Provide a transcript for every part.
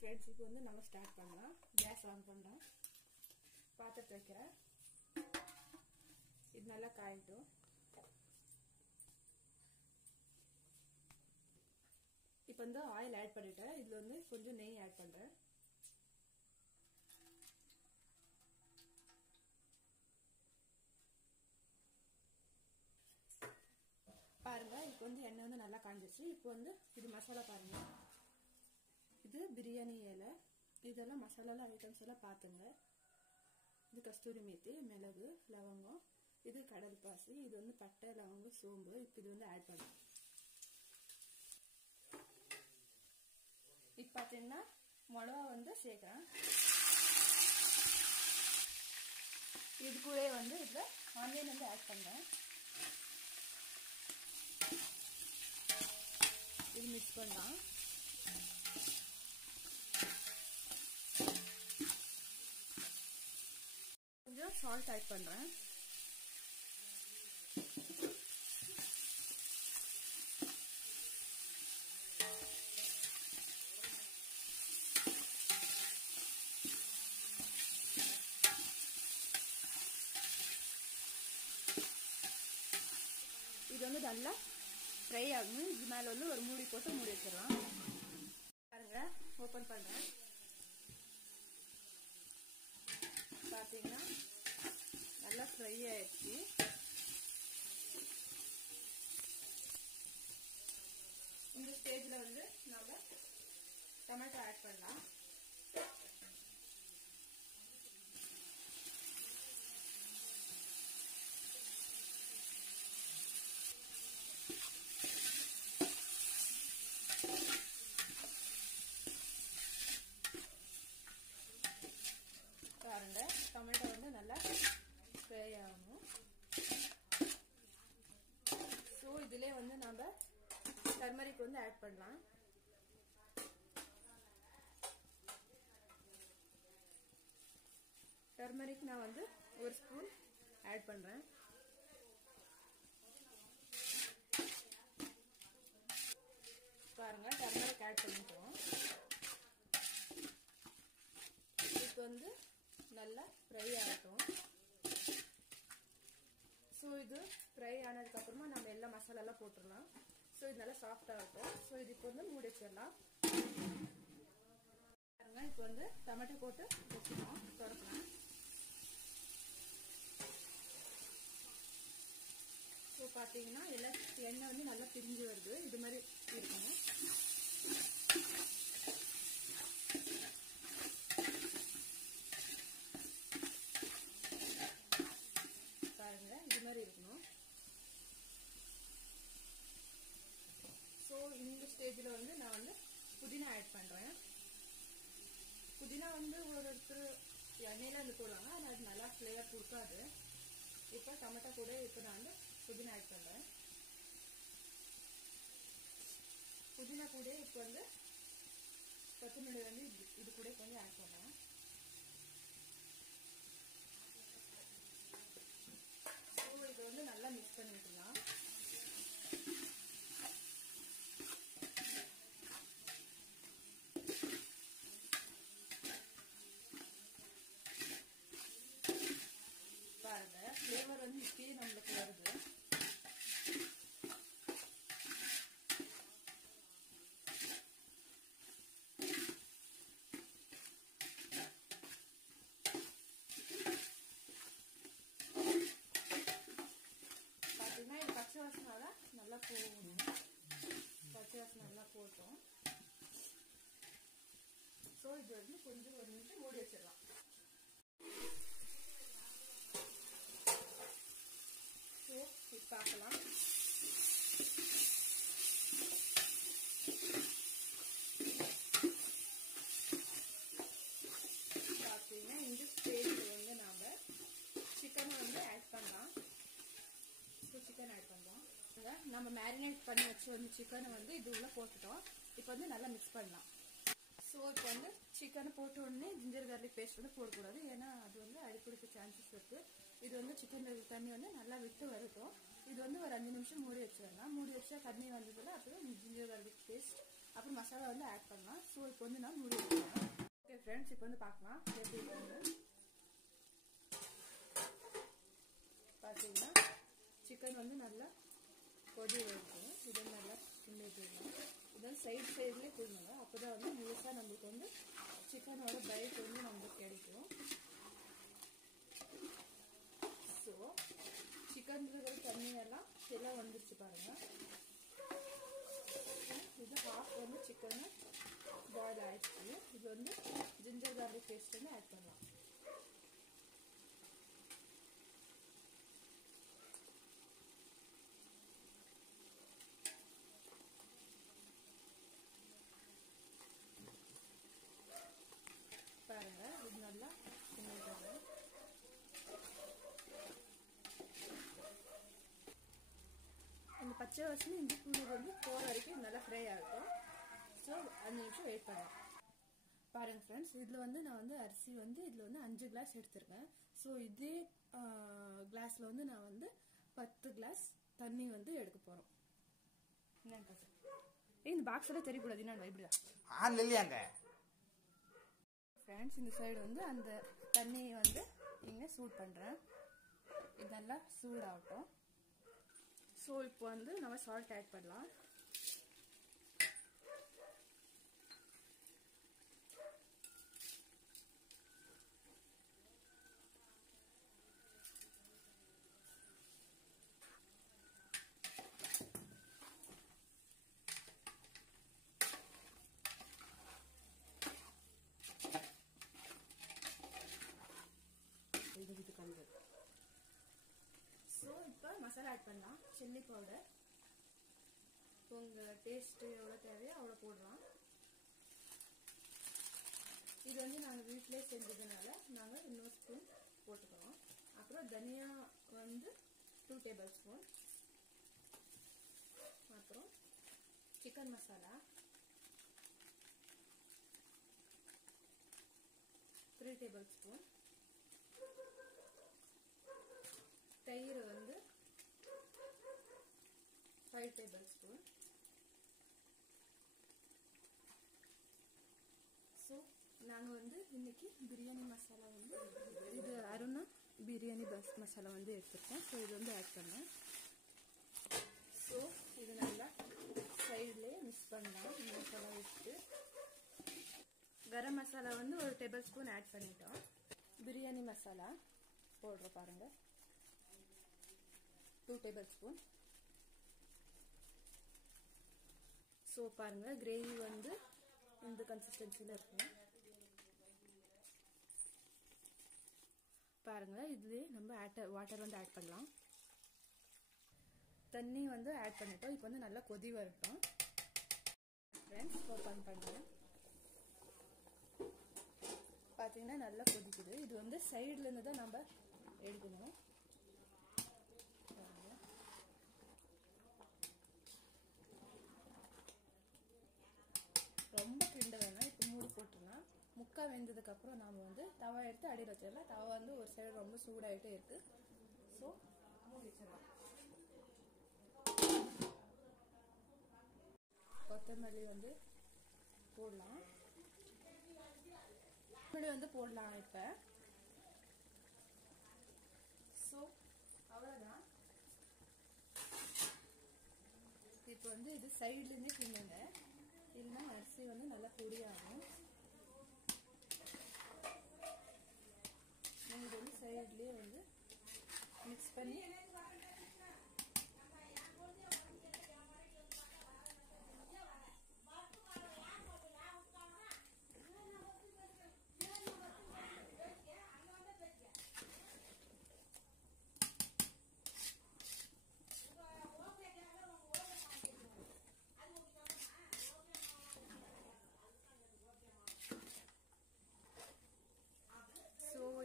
Friends இப்போ வந்து நம்ம ஸ்டார்ட் பண்ணலாம். கேஸ் ஆன் பண்ணலாம். பாத்திரத்தை வைக்கிறேன். இது நல்லா காயட்டும். இப்போ வந்து ஆயில் ஆட் பண்ணிட்டேன். இதுல வந்து கொஞ்சம் நெய் ஆட் பண்றேன். பாருங்க இப்போ வந்து எண்ணெய் வந்து நல்லா காஞ்சிருச்சு. இப்போ வந்து இது மசாலா பாருங்க. இது பிரியாணி இலை. இதெல்லாம் மசாலா ஐட்டம்ஸ் எல்லாம் பாத்துங்க. இது கஸ்தூரி மேத்தி, மிளகு, லவங்கம், இது கடல் பாசி, இது வந்து பட்டை, லவங்கம், சோம்பு. இப்போ இது வந்து ஆட் பண்ணுறேன். இப்போ பார்த்தீங்கன்னா மிளகா வந்து சேர்க்குறேன். இது கூட வந்து இதில் ஆனியன் வந்து ஆட் பண்ணுறேன். இது மிக்ஸ் பண்ணலாம். கொஞ்சம் சால்ட் ஆட் பண்றேன். இது வந்து நல்லா ஃப்ரை ஆகணும். இது மேல வந்து ஒரு மூடி போட்டு மூடி வச்சிடலாம். பாருங்க ஓபன் பண்றேன். பாத்தீங்கன்னா நல்லா ஃப்ரை ஆயிடுச்சு. இந்த ஸ்டேஜ்ல வந்து நம்ம டொமேட்டோ ஆட் பண்ணலாம். பாருங்க டொமேட்டோ வந்து நல்லா ஃப்ரை ஆகணும். ஸோ இதுலேயே வந்து நம்ம டர்மரிக் வந்து ஆட் பண்ணலாம். டர்மரிக் நான் வந்து ஒரு ஸ்பூன் ஆட் பண்றேன். பாருங்க டர்மரிக் ஆட் பண்ணிட்டோம். இது வந்து நல்லா ஃப்ரை ஆகட்டும். ஸோ இது ஃப்ரை ஆனதுக்கு அப்புறமா நம்ம எல்லா மசாலா எல்லாம் போட்டுடலாம். ஸோ இது நல்லா சாஃப்ட் ஆகட்டும். ஸோ இது இப்போ வந்து மூடி வச்சிடலாம். பாருங்க இப்போ வந்து டொமேட்டோ போட்டு வச்சுக்கணும். தொடக்கலாம். ஸோ பார்த்தீங்கன்னா எல்லாம் எண்ணெய் வந்து நல்லா பிரிஞ்சு வருது. இது மாதிரி இருக்கணும். பாருங்க இது மாதிரி இருக்கணும். ஸோ இந்த ஸ்டேஜில் வந்து நான் வந்து புதினா ஆட் பண்றேன். புதினா வந்து ஒருத்தர் எண்ணெயில வந்து போடுவாங்க. ஆனால் அது நல்லா ஃப்ளேவர் கொடுக்காது. இப்போ டொமேட்டோ கூட இப்போ நான் வந்து புதினா ஆட் பண்றேன். புதினா கூட இப்போ வந்து கொத்தமல்லி வந்து இது கூட கொஞ்சம் ஆட் பண்ணலாம். இது வந்து நல்லா மிக்ஸ் பண்ணிக்கலாம். பாருங்க ஃப்ளேவர் வந்து இப்பயே நம்மளுக்கு வருது. பாத்தீங்கன்னா இது பச்சை வாசனால நல்லா போகணும். பச்சை வாசனை நல்லா போட்டோம். ஸோ இது வந்து கொஞ்சம் ஒரு நிமிஷம் மூடி வச்சிடலாம். ஸோ இது பார்க்கலாம். பார்த்தீங்கன்னா இந்த ஸ்டேஜில் வந்து நாம் சிக்கனை வந்து ஆட் பண்ணலாம். சிக்கன் ஆட் பண்ணலாம். நம்ம மேரினேட் பண்ணி வச்சு வந்து சிக்கனை வந்து இது உள்ள போட்டுட்டோம். இப்போ வந்து நல்லா மிக்ஸ் பண்ணலாம். ஸோ இப்போ வந்து சிக்கனை போட்ட உடனே ஜிஞ்சர் கார்லிக் பேஸ்ட் வந்து போடக்கூடாது. ஏன்னா அது வந்து அடிப்பிடிக்க சான்சஸ் இருக்கு. இது வந்து சிக்கன் தண்ணி வந்து நல்லா விட்டு வரட்டும். இது வந்து ஒரு 5 நிமிஷம் மூடி வச்சிடலாம். மூடி வச்சா தண்ணி வந்ததுல அப்புறம் ஜிஞ்சர் கார்லிக் பேஸ்ட் அப்புறம் மசாலா வந்து ஆட் பண்ணலாம். ஸோ இப்போ வந்து நான் மூடி வச்சிடலாம். ஃப்ரெண்ட்ஸ் இப்போ வந்து பார்க்கலாம் எப்படி இருக்குன்னு. பார்த்தீங்கன்னா சிக்கன் வந்து நல்லா கொதி இருக்கும். இது நல்லா கிண்டி போடலாம். இது சைட்லேயே போடணுங்க. அப்போ தான் வந்து முழுசாக நம்மளுக்கு வந்து சிக்கனோட பைட் வந்து நம்மளுக்கு கிடைக்கும். ஸோ சிக்கன்றது தண்ணியெல்லாம் எல்லாம் வந்துருச்சு பாருங்க. இது ஹாஃப் வந்து சிக்கன் பாயில் ஆயிடுச்சு. இது வந்து ஜிஞ்சர் கார்லிக் பேஸ்ட் வந்து ஆட் பண்ணலாம். பாருங்க இது நல்லா கிண்டிடுங்க. இந்த பச்சை வாசனை இஞ்சி பூண்டு வந்து போகிற வரைக்கும் நல்லா ஃப்ரை ஆகட்டும். ஸோ 5 நிமிஷம் வெயிட் பண்ணலாம். பாருங்க ஃப்ரெண்ட்ஸ், இதில் வந்து நான் வந்து அரிசி வந்து இதில் வந்து 5 கிளாஸ் எடுத்திருக்கேன். ஸோ இதே கிளாஸில் வந்து நான் வந்து 10 கிளாஸ் தண்ணி வந்து எடுக்க போகிறோம். என்னன்னு இந்த பாக்ஸில் தெரியக்கூடாது. என்னன்னு வைப்பிடுதா ஃப்ரெண்ட்ஸ், இந்த சைடு வந்து அந்த தண்ணியை வந்து இங்கே சூட் பண்ணுறேன். இது நல்லா சூடாகட்டும். ஸோ இப்போ வந்து நம்ம சால்ட் ஆட் பண்ணலாம். ஸோ இப்போ மசாலா ஆட் பண்ணலாம். சில்லி பவுடர் உங்கள் டேஸ்ட்டு எவ்வளோ தேவையோ அவ்வளோ போடலாம். இது வந்து நாங்கள் வீட்டிலே செஞ்சதுனால நாங்கள் இன்னொரு ஸ்பூன் போட்டுக்கிறோம். அப்புறம் தனியா வந்து 2 டேபிள் ஸ்பூன். அப்புறம் சிக்கன் மசாலா 3 டேபிள் ஸ்பூன். தயிர் வந்து 5 டேபிள் ஸ்பூன். ஸோ நாங்கள் வந்து இன்னைக்கு பிரியாணி மசாலா வந்து இது அருணா பிரியாணி மசாலா வந்து எடுத்துருக்கேன். ஸோ இது வந்து ஆட் பண்ணேன். ஸோ இது நல்லா சைட்லேயே மிக்ஸ் பண்ணலாம். இந்த மசாலா வச்சுட்டு கரம் மசாலா வந்து 1 டேபிள் ஸ்பூன் ஆட் பண்ணிட்டோம். பிரியாணி மசாலா போடுற பாருங்க 2 டேபிள் ஸ்பூன். ஸோ பாருங்க கிரேவி வந்து இந்த கன்சிஸ்டன்சியில் இருக்கும். பாருங்க இதுலேயே நம்ம வாட்டர் வந்து ஆட் பண்ணலாம். தண்ணி வந்து ஆட் பண்ணிட்டோம். இப்போ வந்து நல்லா கொதி வரட்டும். ஃப்ரெண்ட்ஸ் ஓப்பன் பண்ணுறேன். பார்த்தீங்கன்னா நல்லா கொதிக்குது. இது வந்து சைட்லேருந்து தான் நம்ம எடுக்கணும். ரொம்ப கிண்ட வேணாம். இப்போ மூடி போட்டுடலாம். முக்கா வெந்ததுக்கப்புறம் நாம் வந்து தவா எடுத்து அடியில் வச்சிடலாம். தவா வந்து ஒரு சைடு ரொம்ப சூடாகிட்டே இருக்கு. ஸோ மூடி வச்சிடலாம். கொத்தமல்லி வந்து போடலாம். கொத்தமல்லி வந்து போடலாம் இப்போ. ஸோ அவ்வளோதான். இப்போ வந்து இது சைட்லேருந்தே கிண்டுங்க. இல்லைன்னா அரிசி வந்து நல்லா பொடியாகும். நீங்கள் வந்து சைட்லேயே வந்து மிக்ஸ் பண்ணி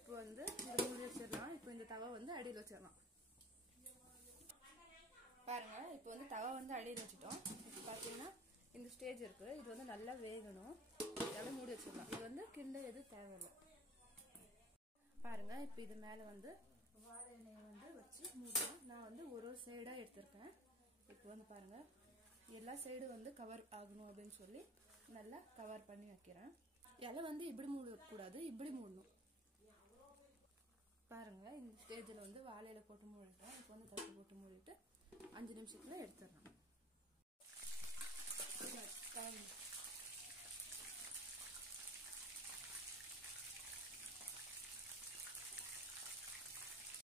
இப்போ வந்து இதை மூடி வச்சிடலாம். இப்போ இந்த தவா வந்து அடியில் வச்சிடலாம். பாருங்க இப்போ வந்து தவா வந்து அடியில் வச்சுட்டோம். இப்போ பார்த்தீங்கன்னா இந்த ஸ்டேஜ் இருக்கு. இது வந்து நல்லா வேகணும். இதெல்லாம் மூடி வச்சிடலாம். இது வந்து கிண்ட எதுவும் தேவையில்லை. பாருங்க இப்போ இது மேலே வந்து வாழை எண்ணெயை வந்து வச்சு மூடலாம். நான் வந்து ஒரு சைடாக எடுத்திருக்கேன். இப்போ வந்து பாருங்க எல்லா சைடும் வந்து கவர் ஆகணும் அப்படின்னு சொல்லி நல்லா கவர் பண்ணி வைக்கிறேன். இலை வந்து இப்படி மூடக்கூடாது, இப்படி மூடணும். பாருங்க இந்த ஸ்டேஜில் வந்து வாழையில போட்டு மூடிட்டோம். இப்போ வந்து தட்டு போட்டு மூடிட்டு 5 நிமிஷத்துல எடுத்துடலாம்.